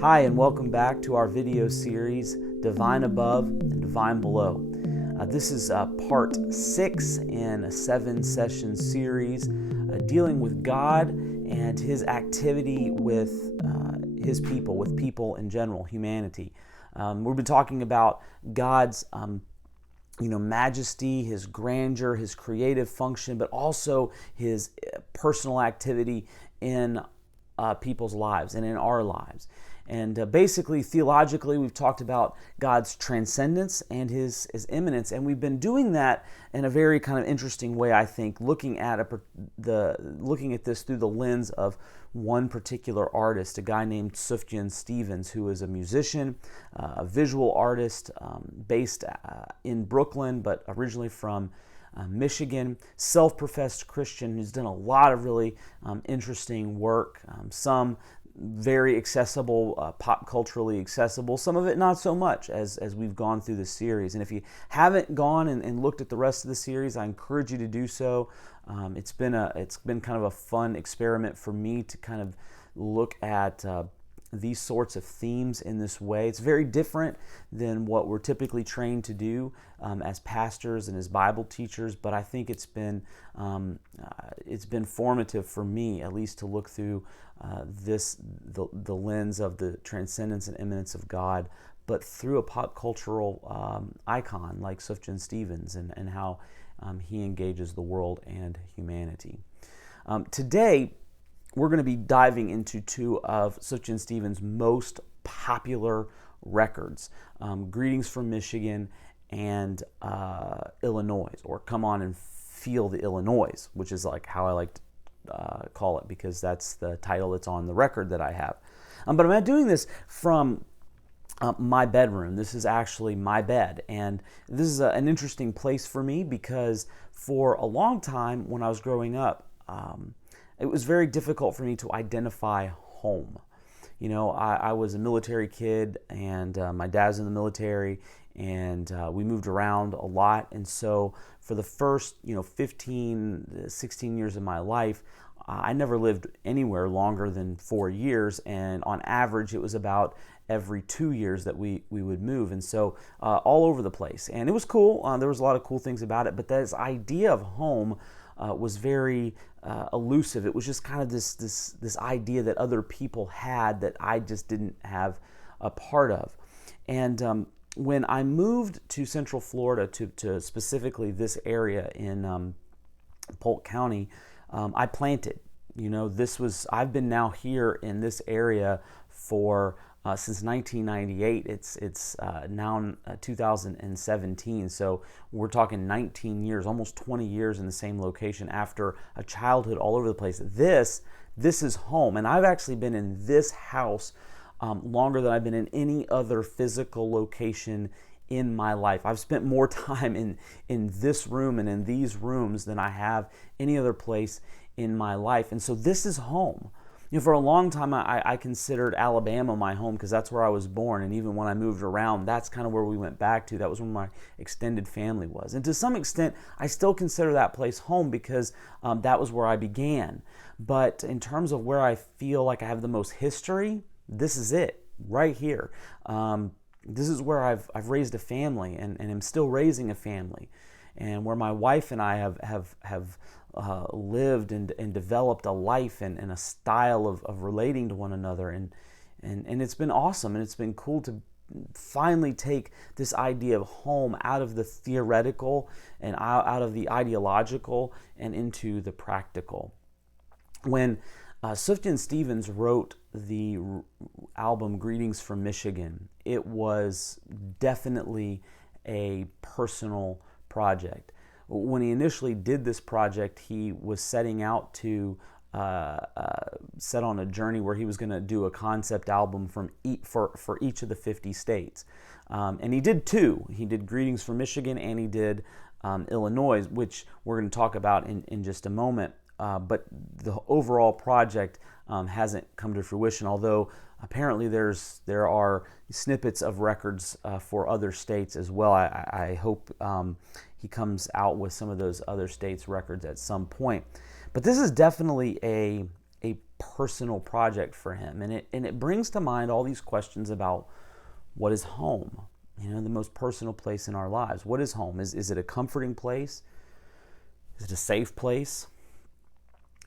Hi, and welcome back to our video series, Divine Above and Divine Below. This is part 6 in a 7-session series dealing with God and His activity with His people, with people in general, humanity. We've been talking about God's majesty, His grandeur, His creative function, but also His personal activity in people's lives and in our lives. And basically, theologically, we've talked about God's transcendence and His immanence, and we've been doing that in a very kind of interesting way, I think, looking at this through the lens of one particular artist, a guy named Sufjan Stevens, who is a musician, a visual artist based in Brooklyn, but originally from Michigan, self-professed Christian who's done a lot of really interesting work, some very accessible, pop culturally accessible, some of it not so much as we've gone through this series. And if you haven't gone and looked at the rest of the series, I encourage you to do so. It's been kind of a fun experiment for me to kind of look at these sorts of themes in this way. It's very different than what we're typically trained to do as pastors and as Bible teachers, but I think it's been formative for me, at least, to look through the lens of the transcendence and immanence of God, but through a pop cultural icon like Sufjan Stevens and how he engages the world and humanity. Today, we're going to be diving into two of Sufjan Stevens' most popular records, Greetings from Michigan and Illinois, or Come On and Feel the Illinois, which is like how I like to call it, because that's the title that's on the record that I have. But I'm not doing this from my bedroom. This is actually my bed, and this is an interesting place for me because for a long time when I was growing up, it was very difficult for me to identify home. You know, I was a military kid, and my dad's in the military, and we moved around a lot. And so for the first, 15, 16 years of my life, I never lived anywhere longer than 4 years. And on average, it was about every 2 years that we would move. And so all over the place. And it was cool. There was a lot of cool things about it. But this idea of home was very elusive. It was just kind of this idea that other people had that I just didn't have a part of. And when I moved to Central Florida, to specifically this area in Polk County, I planted. I've been now here in this area for since 1998. It's now 2017, so we're talking 19 years, almost 20 years in the same location after a childhood all over the place. This is home, and I've actually been in this house longer than I've been in any other physical location in my life. I've spent more time in this room and in these rooms than I have any other place in my life, and so this is home. For a long time, I considered Alabama my home because that's where I was born. And even when I moved around, that's kind of where we went back to. That was where my extended family was. And to some extent, I still consider that place home because that was where I began. But in terms of where I feel like I have the most history, this is it, right here. This is where I've raised a family and am still raising a family. And where my wife and I have lived and developed a life and a style of relating to one another, and it's been awesome, and it's been cool to finally take this idea of home out of the theoretical and out of the ideological and into the practical. When Sufjan Stevens wrote the album Greetings from Michigan, it was definitely a personal project. When he initially did this project, he was setting out to set on a journey where he was going to do a concept album for each of the 50 states. And he did two. He did Greetings from Michigan and he did Illinois, which we're going to talk about in just a moment. But the overall project hasn't come to fruition, although apparently there are snippets of records for other states as well. I hope he comes out with some of those other states' records at some point. But this is definitely a personal project for him. And it brings to mind all these questions about what is home, the most personal place in our lives. What is home? Is it a comforting place? Is it a safe place?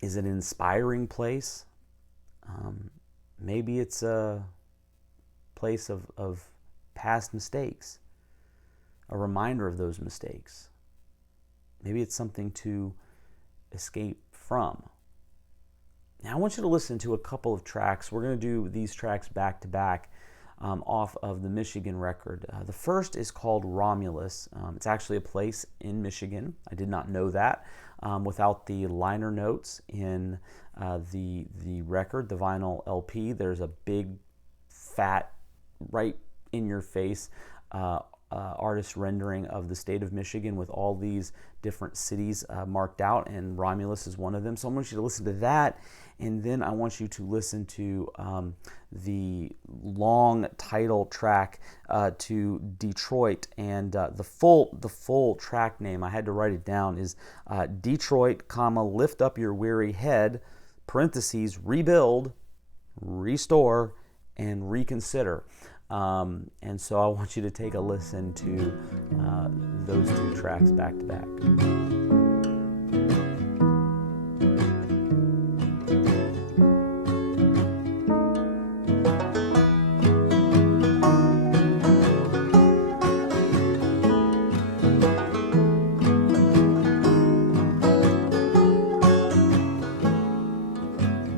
Is it an inspiring place? Maybe it's a place of past mistakes, a reminder of those mistakes. Maybe it's something to escape from. Now I want you to listen to a couple of tracks. We're going to do these tracks back to back off of the Michigan record. The first is called Romulus. It's actually a place in Michigan. I did not know that. Without the liner notes in the record, the vinyl LP, there's a big, fat, right in your face artist rendering of the state of Michigan with all these different cities marked out, and Romulus is one of them. So I want you to listen to that, and then I want you to listen to the long title track to Detroit, and the full track name, I had to write it down, is Detroit, Lift Up Your Weary Head, parentheses, Rebuild, Restore, and Reconsider. And so I want you to take a listen to those two tracks back to back.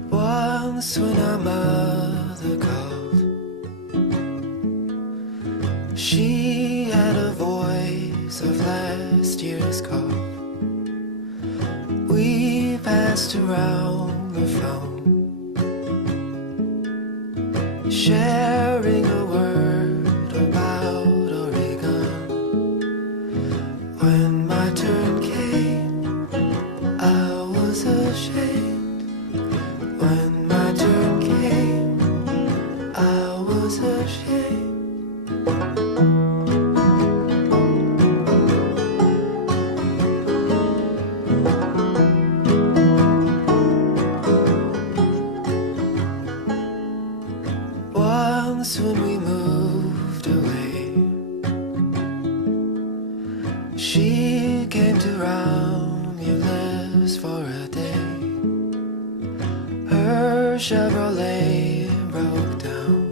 Once when our mother called, she had a voice of last year's call. We passed around the phone, sharing a word about Oregon. When my turn came, I was ashamed. When my turn came, I was ashamed. Once when we moved away, she came to Romulus for a day. Her Chevrolet broke down,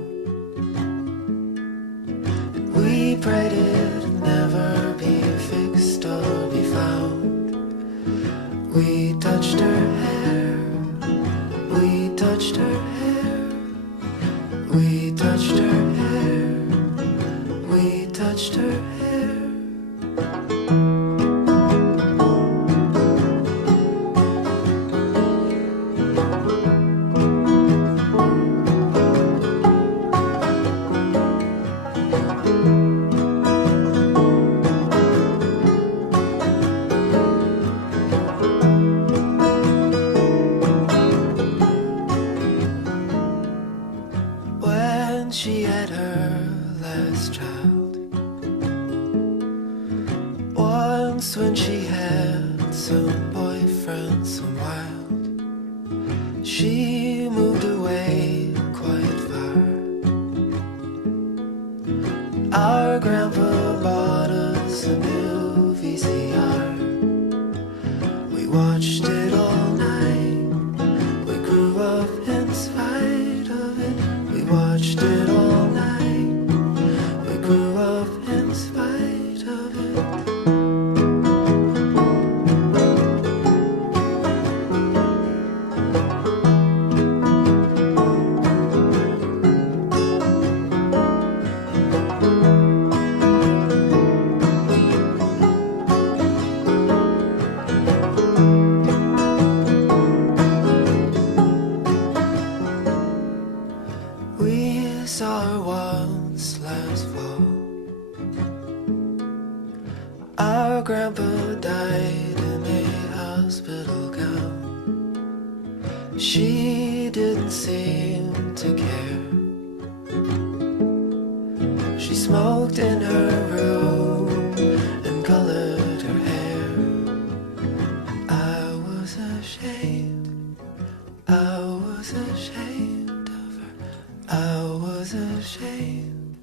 and we prayed it'd never be fixed or be found. We touched her hair, we touched her hair, we touched her hair, we touched her hair. When she had her last child, once when she had some boyfriend, some wild, she moved away quite far. Our grandpa bought us a new VCR. We watched it all night. We grew up in spite of it. We watched it all night. We grew up in spite of it. We saw her once last fall. Our grandpa died in a hospital gown. She didn't seem to care. She smoked in her room and colored her hair. I was ashamed. I was was ashamed.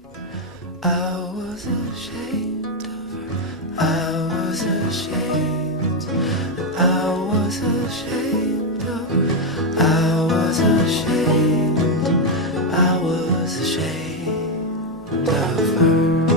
I was ashamed of her. I was ashamed. I was ashamed of her. I was ashamed. I was ashamed of her.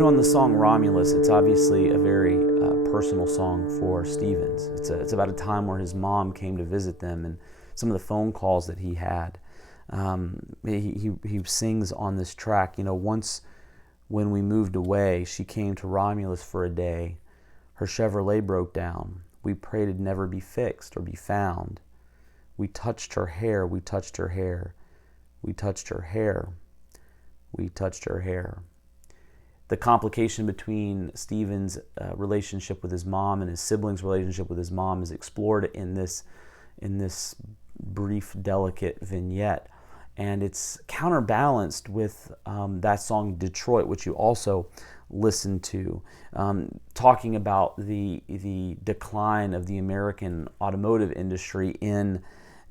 On the song Romulus, it's obviously a very personal song for Stevens. It's about a time where his mom came to visit them and some of the phone calls that he had. He sings on this track, once when we moved away, she came to Romulus for a day. Her Chevrolet broke down. We prayed it'd never be fixed or be found. We touched her hair, we touched her hair. We touched her hair, we touched her hair. The complication between Stephen's relationship with his mom and his siblings' relationship with his mom is explored in this brief, delicate vignette. And it's counterbalanced with that song Detroit, which you also listened to, talking about the decline of the American automotive industry in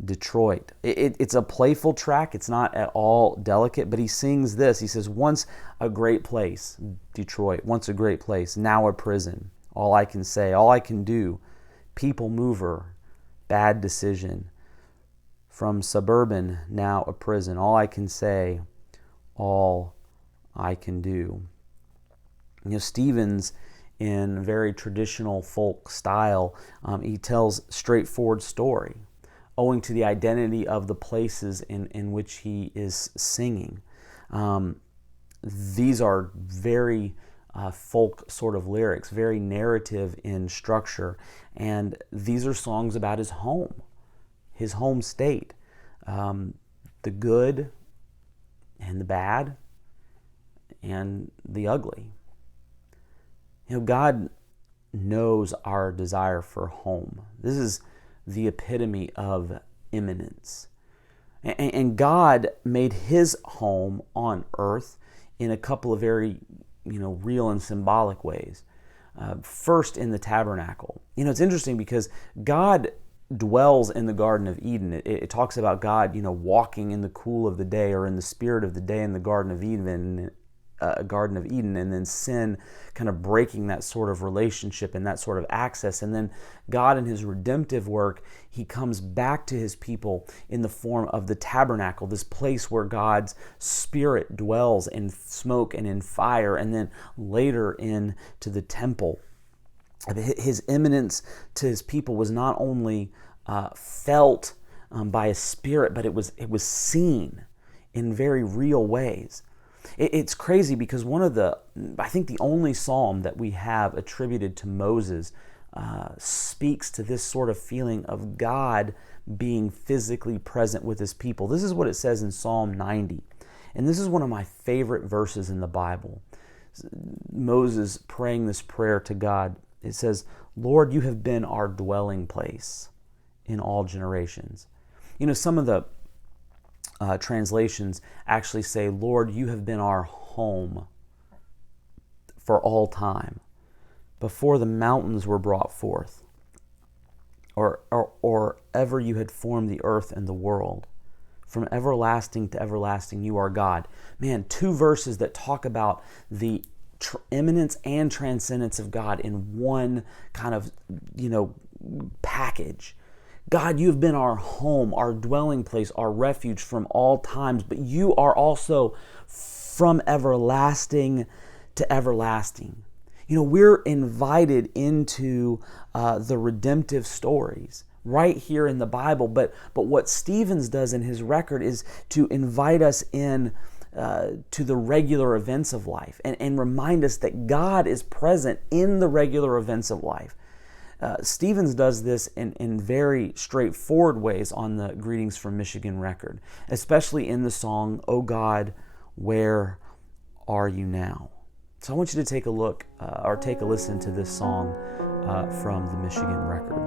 Detroit. It's a playful track. It's not at all delicate, but he sings this. He says, once a great place, Detroit, once a great place, now a prison. All I can say, all I can do, people mover, bad decision. From suburban, now a prison. All I can say, all I can do. Stevens, in very traditional folk style, he tells straightforward story, owing to the identity of the places in which he is singing. These are very folk sort of lyrics, very narrative in structure, and these are songs about his home state, the good and the bad and the ugly. God knows our desire for home. This is the epitome of immanence. And God made his home on earth in a couple of very, real and symbolic ways. First, in the tabernacle. It's interesting because God dwells in the Garden of Eden. It talks about God, walking in the cool of the day or in the spirit of the day in the Garden of Eden, and then sin kind of breaking that sort of relationship and that sort of access. And then God, in his redemptive work, he comes back to his people in the form of the tabernacle, this place where God's spirit dwells in smoke and in fire, and then later into the temple. His immanence to his people was not only felt by his spirit, but it was seen in very real ways. It's crazy because I think the only psalm that we have attributed to Moses speaks to this sort of feeling of God being physically present with his people. This is what it says in Psalm 90. And this is one of my favorite verses in the Bible. Moses praying this prayer to God. It says, Lord, you have been our dwelling place in all generations. Some of the translations actually say, Lord, you have been our home for all time, before the mountains were brought forth, or ever you had formed the earth and the world. From everlasting to everlasting, you are God. Man, two verses that talk about the immanence and transcendence of God in one kind of, package. God, you have been our home, our dwelling place, our refuge from all times, but you are also from everlasting to everlasting. We're invited into the redemptive stories right here in the Bible, but what Stevens does in his record is to invite us in to the regular events of life and remind us that God is present in the regular events of life. Stevens does this in very straightforward ways on the Greetings from Michigan record, especially in the song, "Oh God, Where Are You Now?" So I want you to take a look or take a listen to this song from the Michigan record.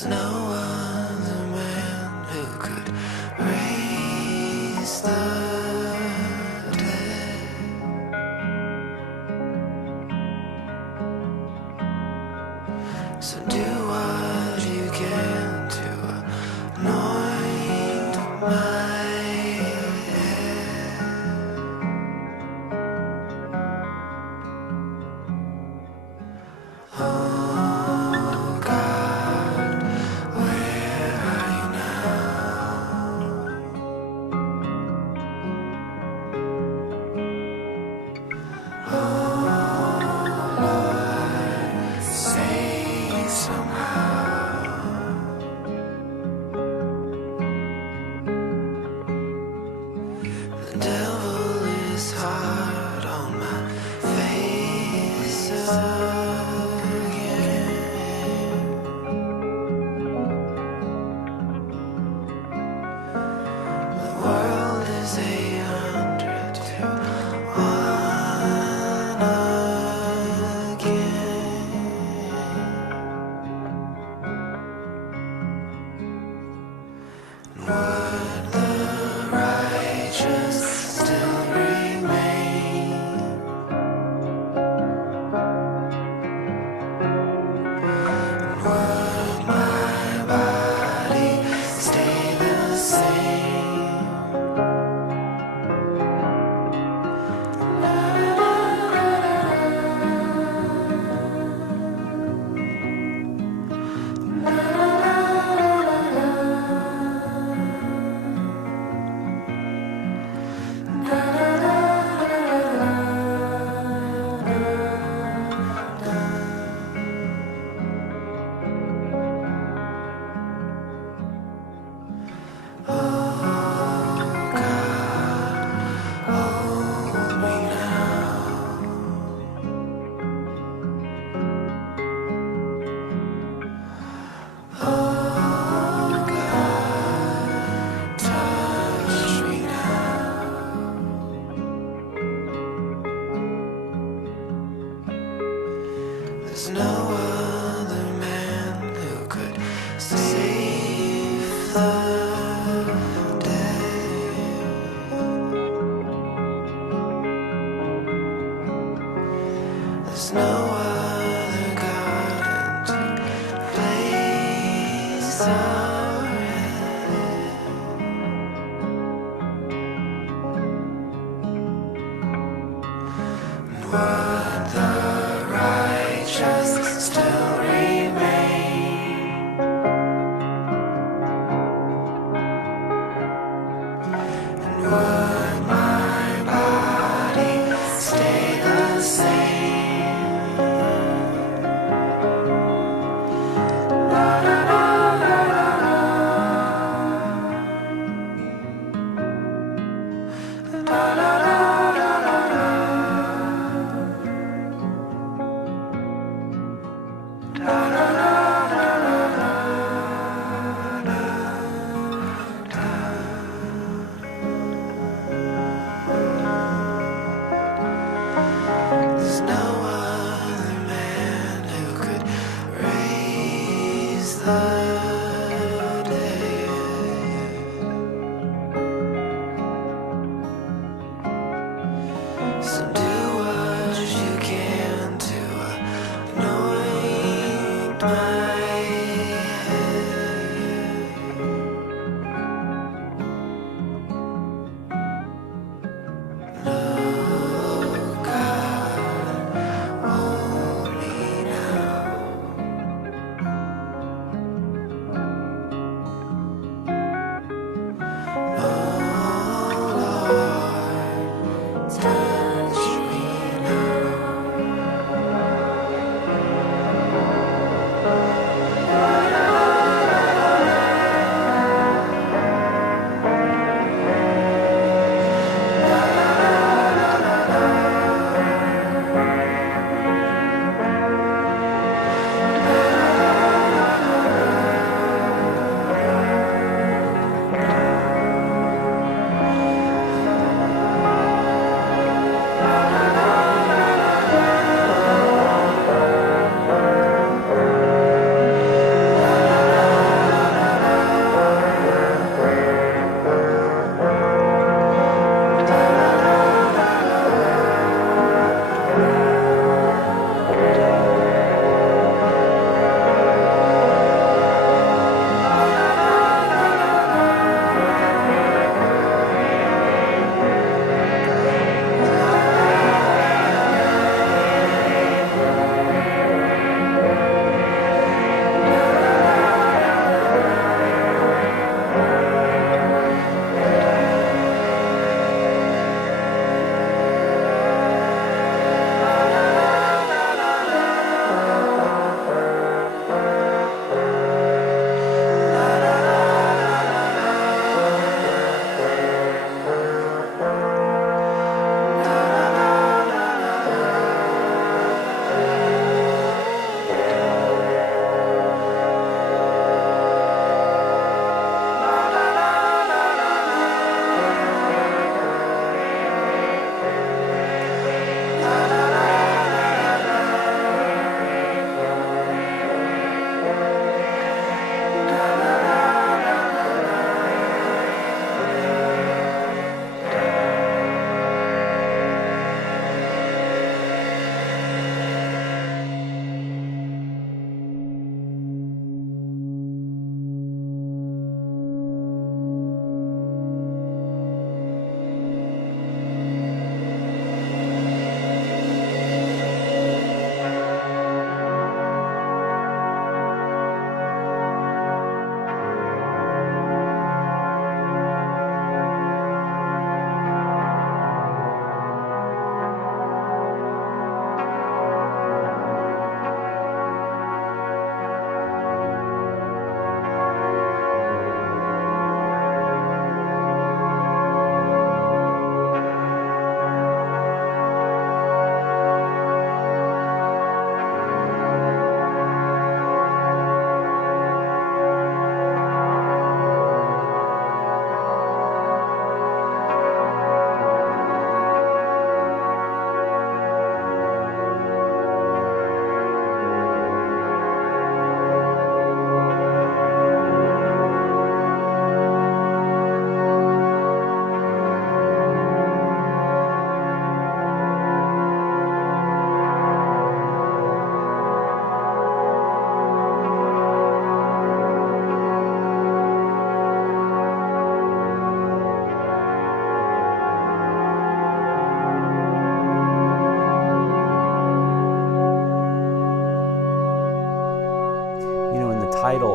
There's no other man who could raise the dead. So do what you can to anoint my head. Oh God, where are you now? Oh Lord, save somehow. The devil is hard on my face again. The world is 800 to 1 again. Would the righteous still remain? Would my body stay the same? Oh God, hold me now. Oh God, touch me now. There's no other man who could save the day. There's no other garden to place our head. And would the righteous still remain? And would my body stay the same? La la la la la la la la la la.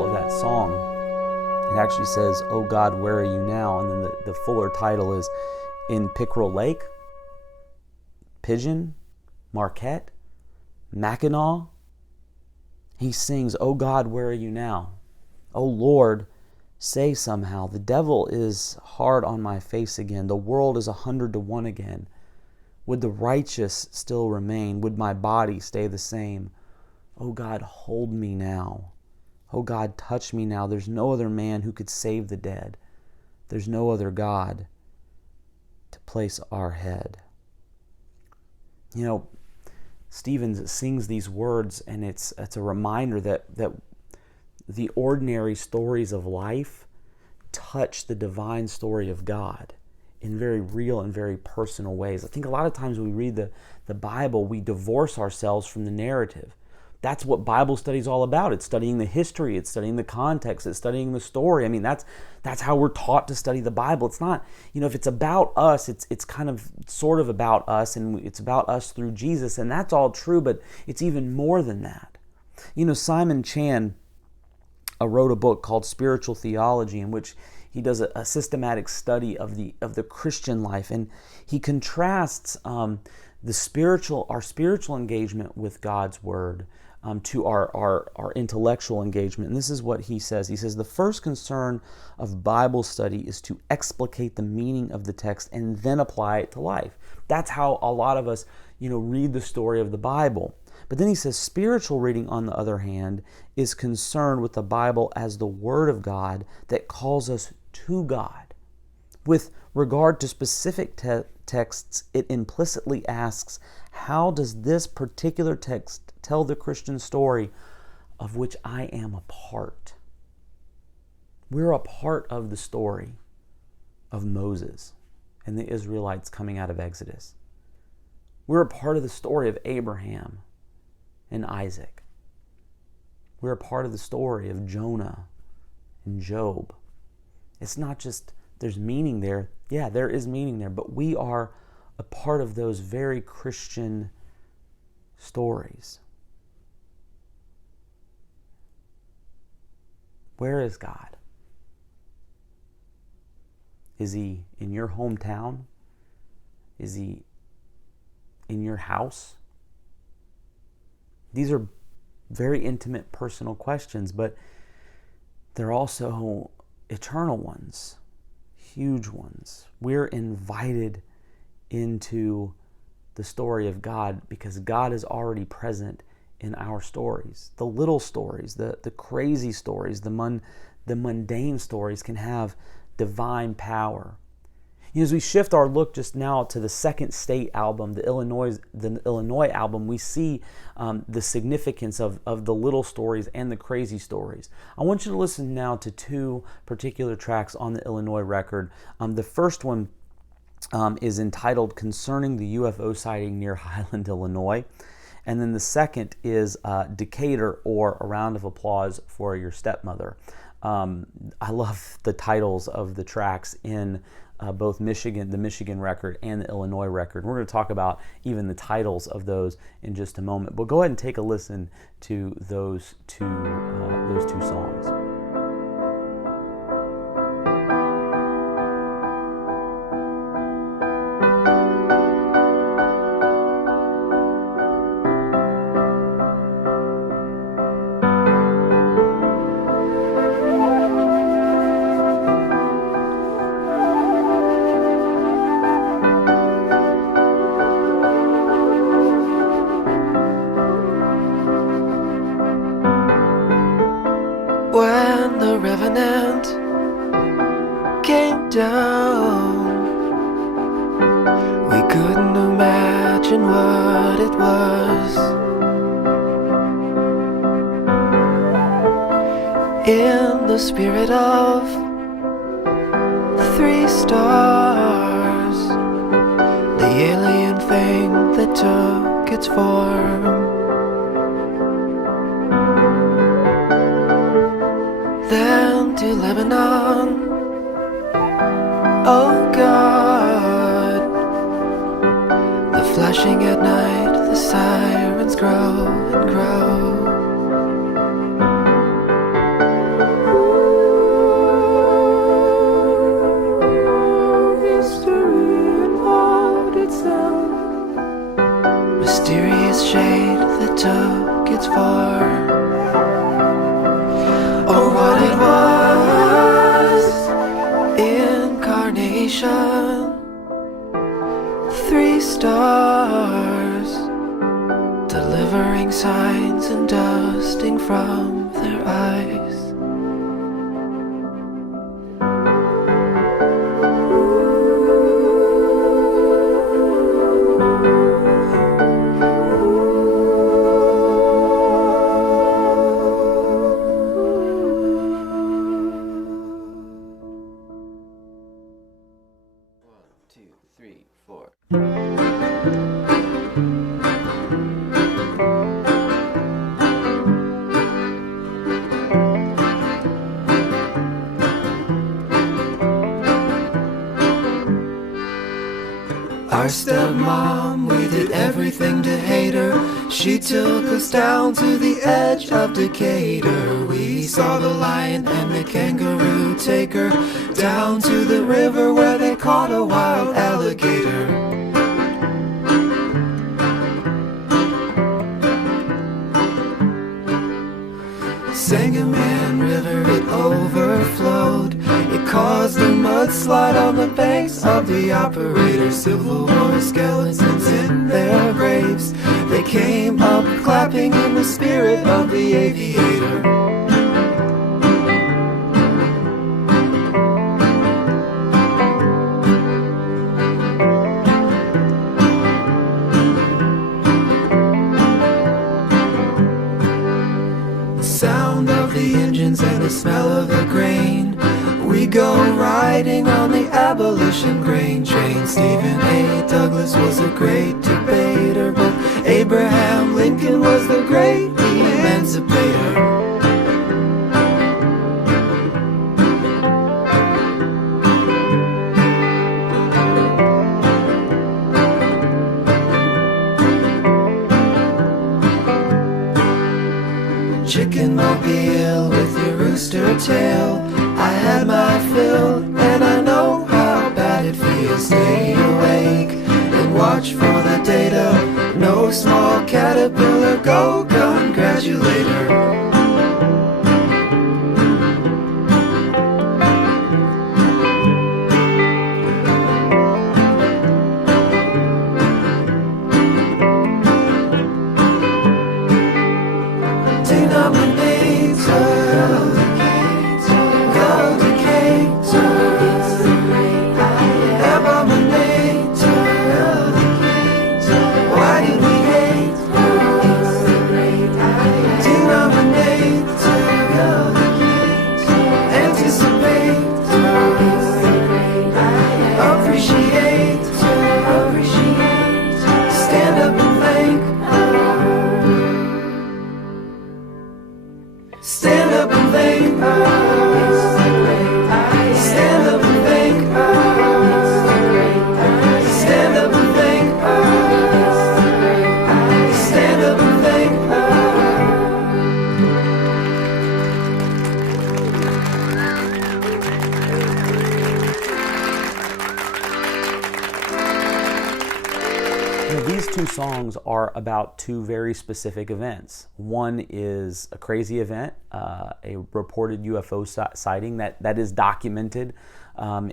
title of that song, it actually says, "Oh God, where are you now?" And then the fuller title is "In Pickerel Lake, Pigeon, Marquette, Mackinac." He sings, "Oh God, where are you now? Oh Lord, say somehow, the devil is hard on my face again. The world is 100-to-1 again. Would the righteous still remain? Would my body stay the same? Oh God, hold me now. Oh God, touch me now. There's no other man who could save the dead. There's no other God to place our head." You know, Stevens sings these words, and it's a reminder that the ordinary stories of life touch the divine story of God in very real and very personal ways. I think a lot of times when we read the Bible, we divorce ourselves from the narrative. That's what Bible study is all about. It's studying the history, it's studying the context, it's studying the story. I mean, that's how we're taught to study the Bible. It's not, if it's about us, it's kind of sort of about us, and it's about us through Jesus, and that's all true, but it's even more than that. Simon Chan wrote a book called Spiritual Theology, in which he does a systematic study of the Christian life, and he contrasts our spiritual engagement with God's Word to our intellectual engagement. And this is what he says. He says, "The first concern of Bible study is to explicate the meaning of the text and then apply it to life." That's how a lot of us, read the story of the Bible. But then he says, spiritual reading, on the other hand, is concerned with the Bible as the Word of God that calls us to God. With regard to specific texts, it implicitly asks, how does this particular text tell the Christian story of which I am a part? We're a part of the story of Moses and the Israelites coming out of Exodus. We're a part of the story of Abraham and Isaac. We're a part of the story of Jonah and Job. It's not just there's meaning there. Yeah, there is meaning there, but we are a part of those very Christian stories. Where is God? Is He in your hometown? Is He in your house? These are very intimate, personal questions, but they're also eternal ones, huge ones. We're invited into the story of God because God is already present in our stories. The little stories, the crazy stories, the mundane stories can have divine power. As we shift our look just now to the Second State album, the Illinois album, we see the significance of the little stories and the crazy stories. I want you to listen now to two particular tracks on the Illinois record. The first one is entitled "Concerning the UFO Sighting Near Highland, Illinois." And then the second is "Decatur," or "A Round of Applause for Your Stepmother." I love the titles of the tracks in both the Michigan record and the Illinois record. We're going to talk about even the titles of those in just a moment. But go ahead and take a listen to those two songs. When the revenant came down, we couldn't imagine what it was. In the spirit of the three stars, the alien thing that took its form. Then to Lebanon, oh God, the flashing at night, the sirens grow and grow. brightest shade that took its far. Or what it was, incarnation. 3 stars, delivering signs and dusting from their eyes. Our stepmom, we did everything to hate her. She took us down to the edge of Decatur. We saw the lion and the kangaroo take her down to the river where they caught a wild alligator. Sangamon River, it overflowed. It caused a mudslide on the banks of the operator. Civil War skeletons in their graves, they came up clapping in the spirit of the aviator. Sound of the engines and the smell of the grain. We go riding on the abolition grain train. Stephen A. Douglas was a great debater, but Abraham Lincoln was the great emancipator. Chicken mobile with your rooster tail. I had my fill, and I know how bad it feels. Stay awake and watch for the data. No small caterpillar, go congratulate her. Stand up and thank her. Stand up and thank her. Stand up and thank her. Stand up and thank her. These 2 songs are about 2 very specific events. One is a crazy event, a reported UFO sighting that is documented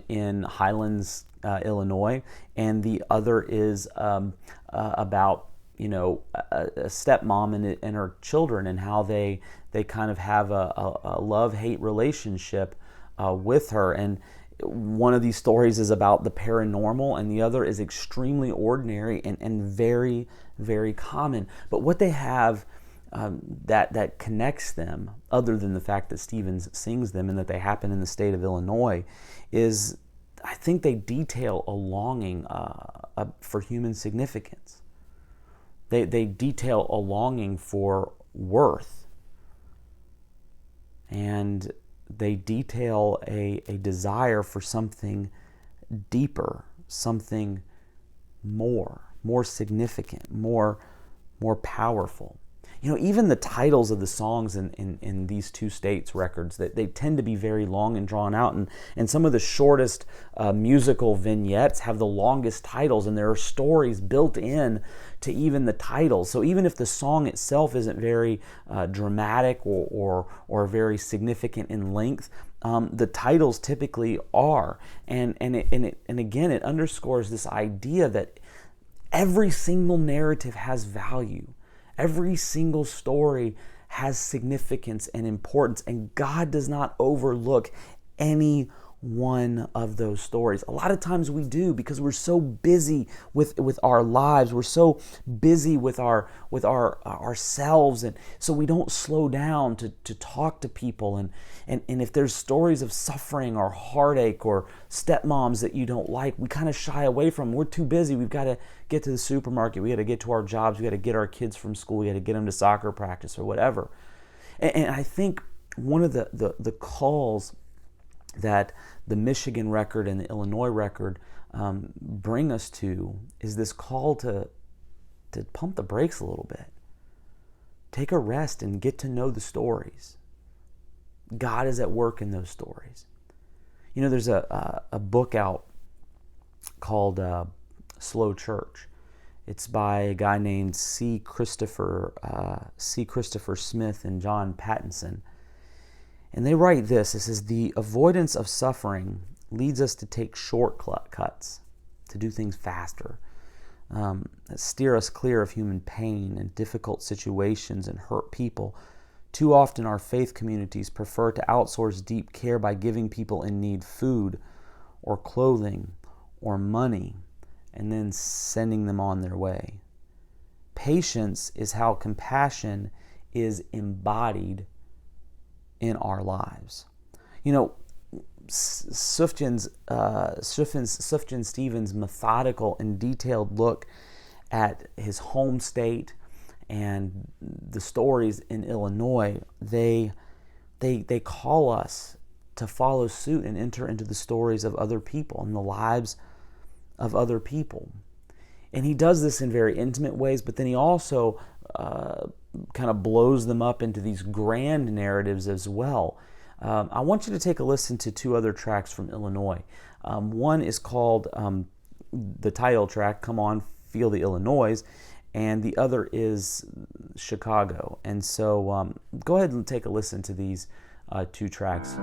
in Highlands, Illinois, and the other is about a stepmom and her children, and how they kind of have a love-hate relationship with her. And one of these stories is about the paranormal, and the other is extremely ordinary and very, very common. But what they have that connects them, other than the fact that Stevens sings them and that they happen in the state of Illinois, is I think they detail a longing for human significance. They detail a longing for worth, and they detail a desire for something deeper, something more significant, more powerful. Even the titles of the songs in these two states records, that they tend to be very long and drawn out, and some of the shortest musical vignettes have the longest titles, and there are stories built in to even the titles. So even if the song itself isn't very dramatic or very significant in length, the titles typically are, and again, it underscores this idea that every single narrative has value. Every single story has significance and importance, and God does not overlook any one of those stories. A lot of times we do, because we're so busy with our lives. We're so busy with our ourselves, and so we don't slow down to talk to people. And if there's stories of suffering or heartache or stepmoms that you don't like, we kind of shy away from them. We're too busy. We've got to get to the supermarket. We got to get to our jobs. We got to get our kids from school. We got to get them to soccer practice or whatever. And I think one of the calls that the Michigan record and the Illinois record bring us to is this call to pump the brakes a little bit. Take a rest and get to know the stories. God is at work in those stories. There's a book out called Slow Church. It's by a guy named C. Christopher Smith and John Pattinson. And they write this. It says, the avoidance of suffering leads us to take shortcuts, to do things faster, that steer us clear of human pain and difficult situations and hurt people. Too often our faith communities prefer to outsource deep care by giving people in need food or clothing or money and then sending them on their way. Patience is how compassion is embodied in our lives. Sufjan Stevens' methodical and detailed look at his home state and the stories in Illinois, they call us to follow suit and enter into the stories of other people and the lives of other people. And he does this in very intimate ways, but then he also kind of blows them up into these grand narratives as well. I want you to take a listen to two other tracks from Illinois. One is called the title track, Come On, Feel the Illinois, and the other is Chicago. And so go ahead and take a listen to these two tracks.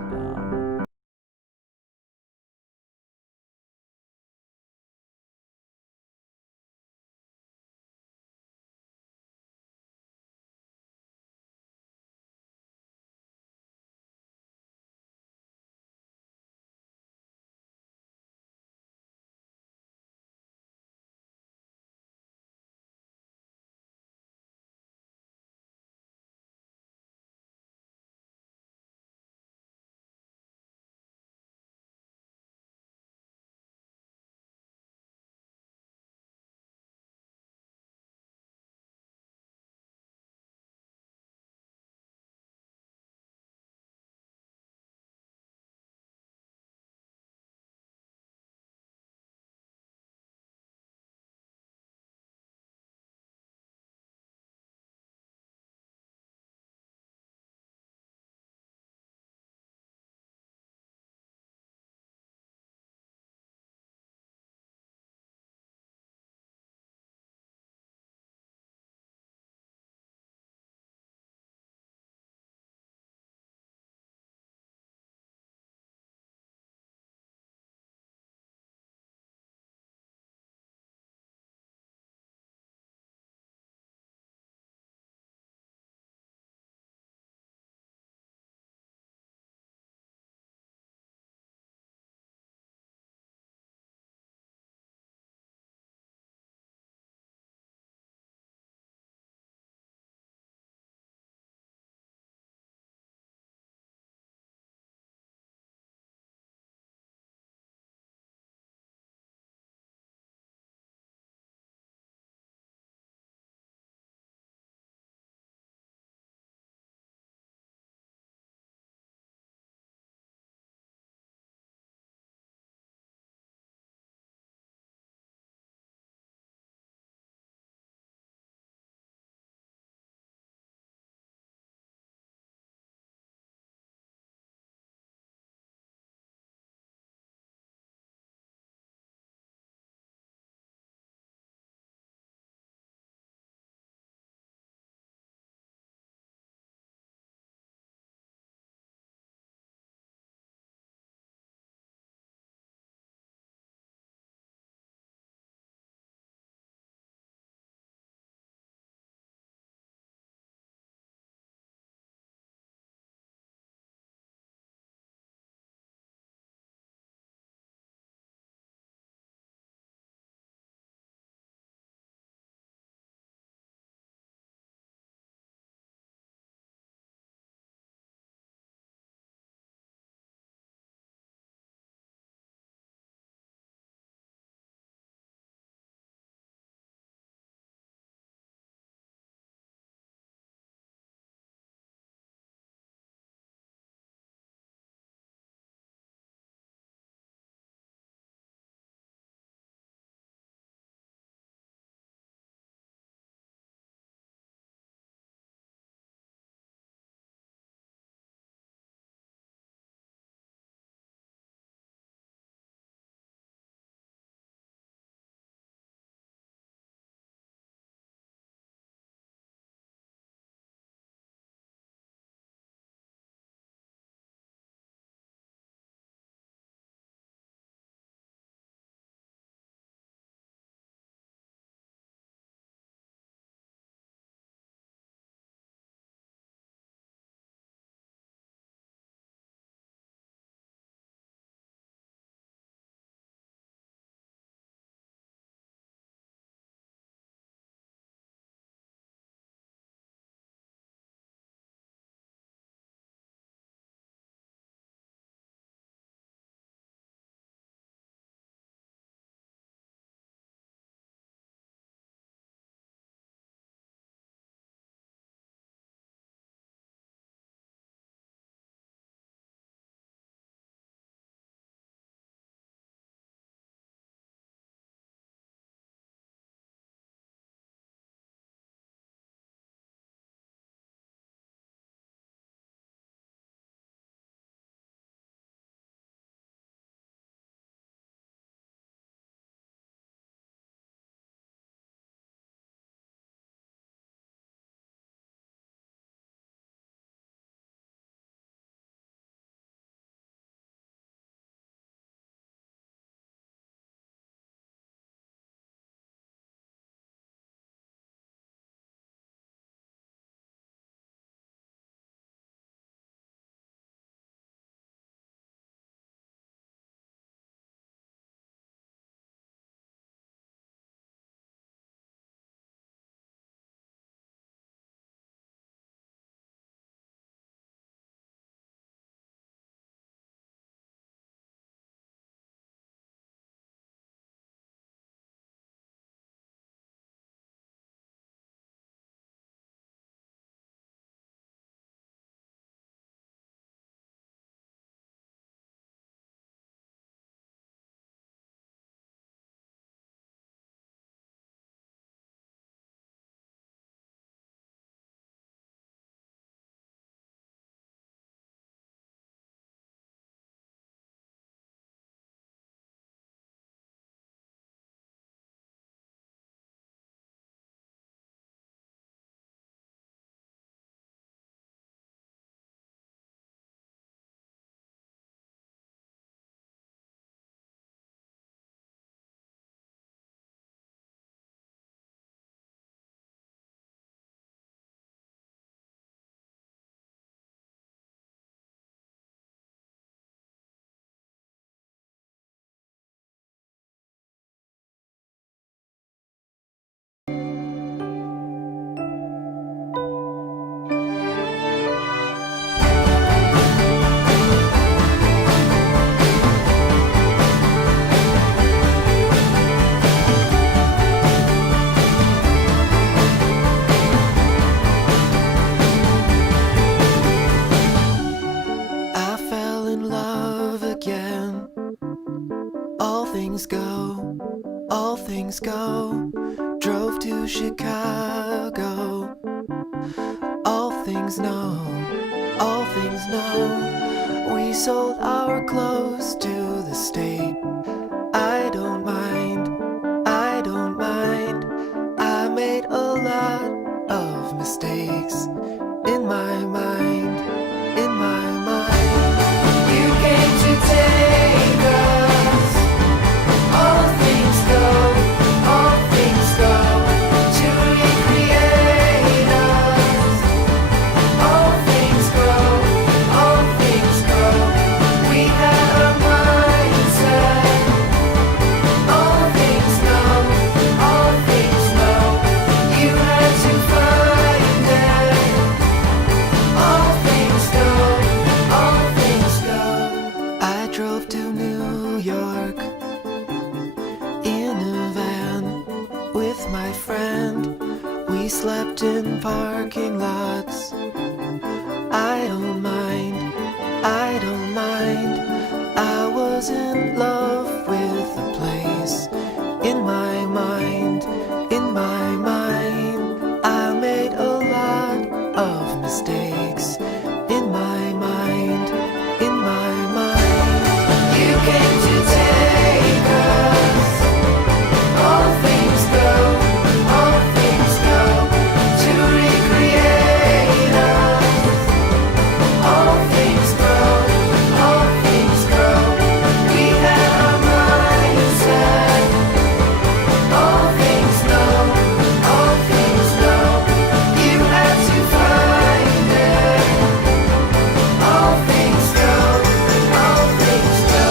things go. Drove to Chicago. All things know, all things know. We sold our clothes to the state. I don't mind, I don't mind. I made a lot of mistakes in my mind, in my mind. You came to take us. All things go, all things go, to recreate us. All things grow, all things grow. We had a mindset. All things know, all things know. You had to find it. All things go, all things go. I drove to New York in a van with my friend. We slept in parking lots. I don't mind, I don't mind. I was in love with the place. In my mind, in my mind. I made a lot of mistakes. In my mind, in my mind. You came to take us. All things go, all things go, to recreate us. All things grow, all things grow. We had our mindset. All things know, all things know. You had to find it. All things go, all things go.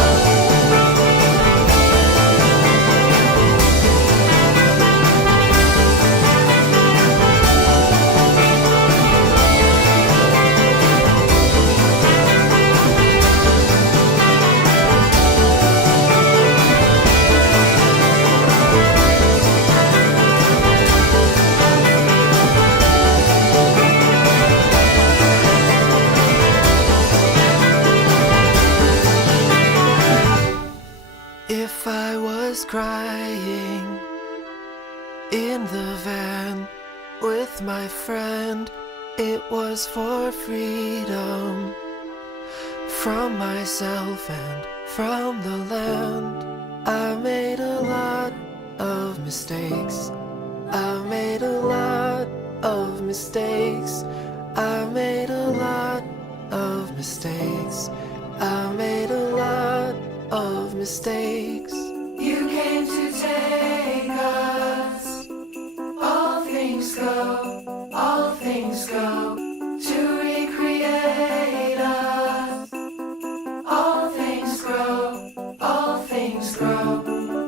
If I was crying in the van with my friend, it was for freedom from myself and from the land. I made a lot of mistakes. I made a lot of mistakes. I made a lot of mistakes. I made a lot of mistakes. You came to take us. All things go, all things go, to recreate us. All things grow, all things grow.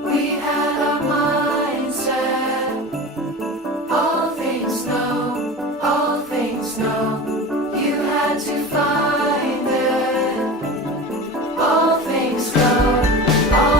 We had a mindset. All things know, all things know. You had to find it. All things go, all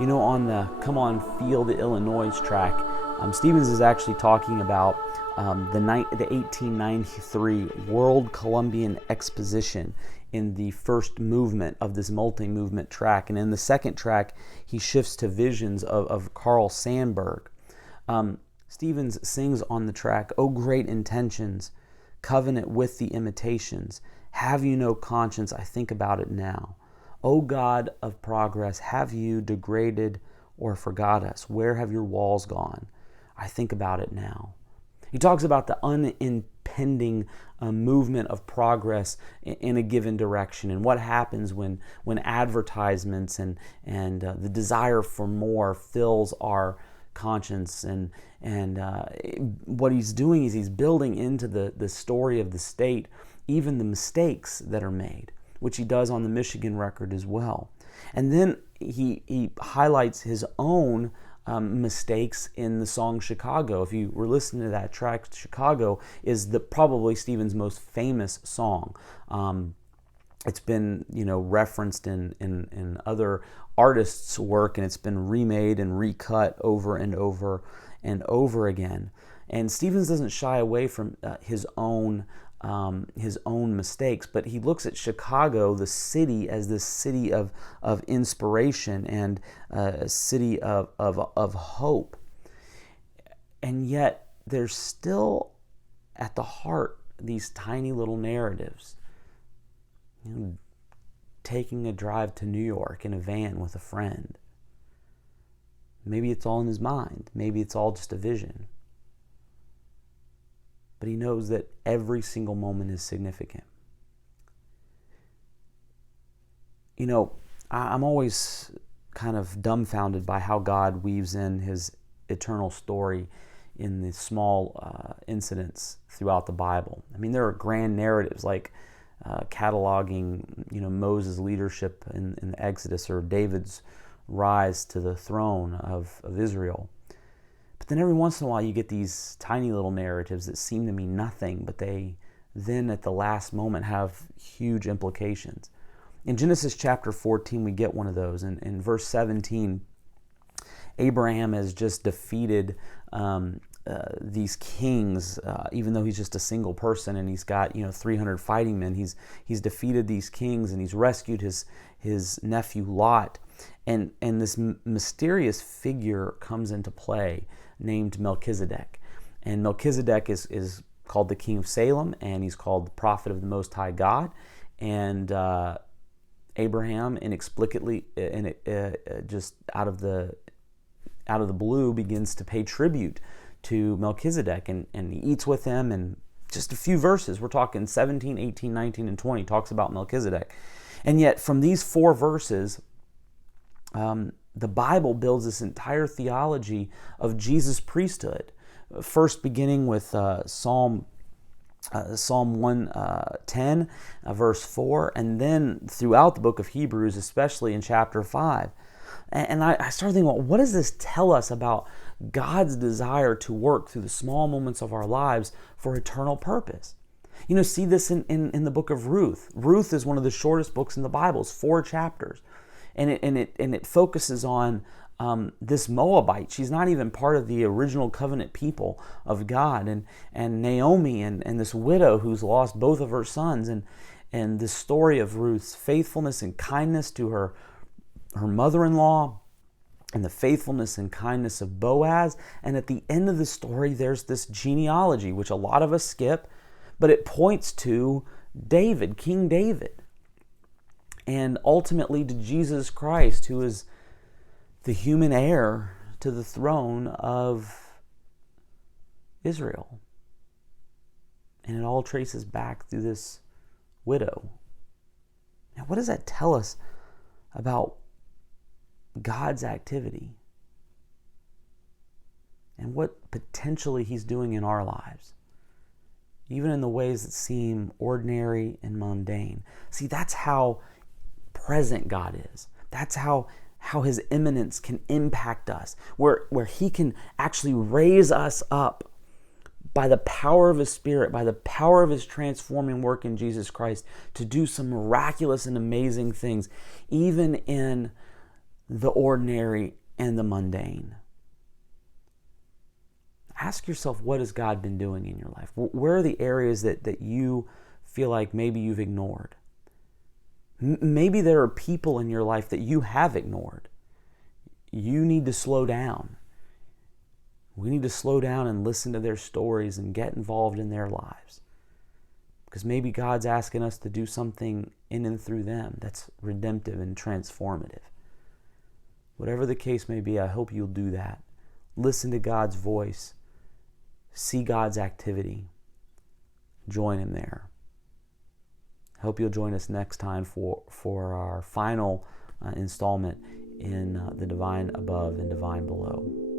On the Come On Feel the Illinois track, Stevens is actually talking about the 1893 World Columbian Exposition in the first movement of this multi-movement track. And in the second track, he shifts to visions of Carl Sandburg. Stevens sings on the track, "O great intentions, covenant with the imitations, have you no conscience? I think about it now. O God of progress, have you degraded or forgot us? Where have your walls gone? I think about it now." He talks about the unimpending movement of progress in a given direction, and what happens when advertisements and the desire for more fills our conscience. And what he's doing is he's building into the story of the state even the mistakes that are made, which he does on the Michigan record as well. And then he highlights his own mistakes in the song Chicago. If you were listening to that track, Chicago is probably Stevens' most famous song. It's been referenced in other artists' work, and it's been remade and recut over and over and over again. And Stevens doesn't shy away from his own mistakes, but he looks at Chicago, the city, as this city of inspiration and a city of hope. And yet there's still at the heart these tiny little narratives. Taking a drive to New York in a van with a friend. Maybe it's all in his mind. Maybe it's all just a vision. But he knows that every single moment is significant. I'm always kind of dumbfounded by how God weaves in his eternal story in the small incidents throughout the Bible. I mean, there are grand narratives like cataloging, Moses' leadership in the Exodus, or David's rise to the throne of Israel. But then every once in a while you get these tiny little narratives that seem to mean nothing, but they then at the last moment have huge implications. In Genesis chapter 14, we get one of those. In verse 17, Abraham has just defeated these kings, even though he's just a single person and he's got 300 fighting men. He's defeated these kings and he's rescued his nephew Lot, and this mysterious figure comes into play named Melchizedek. And Melchizedek is called the king of Salem, and he's called the prophet of the Most High God. And Abraham inexplicably, just out of the blue, begins to pay tribute to Melchizedek, and he eats with him. And just a few verses, we're talking 17, 18, 19, and 20, talks about Melchizedek. And yet from these 4 verses, the Bible builds this entire theology of Jesus' priesthood. First beginning with Psalm 110, verse 4, and then throughout the book of Hebrews, especially in chapter 5. And I started thinking, well, what does this tell us about God's desire to work through the small moments of our lives for eternal purpose? See this in the book of Ruth. Ruth is one of the shortest books in the Bible. It's 4 chapters. And it focuses on this Moabite. She's not even part of the original covenant people of God. And Naomi and this widow who's lost both of her sons. And this story of Ruth's faithfulness and kindness to her mother-in-law, and the faithfulness and kindness of Boaz. And at the end of the story, there's this genealogy, which a lot of us skip, but it points to David, King David, and ultimately to Jesus Christ, who is the human heir to the throne of Israel. And it all traces back through this widow. Now, what does that tell us about God's activity and what potentially He's doing in our lives, even in the ways that seem ordinary and mundane? See, that's how present God is. That's how His immanence can impact us, where He can actually raise us up by the power of His Spirit, by the power of His transforming work in Jesus Christ, to do some miraculous and amazing things, even in the ordinary and the mundane. Ask yourself, what has God been doing in your life? Where are the areas that you feel like maybe you've ignored? Maybe there are people in your life that you have ignored. You need to slow down. We need to slow down and listen to their stories and get involved in their lives. Because maybe God's asking us to do something in and through them that's redemptive and transformative. Whatever the case may be, I hope you'll do that. Listen to God's voice. See God's activity. Join Him there. I hope you'll join us next time for our final installment in the Divine Above and Divine Below.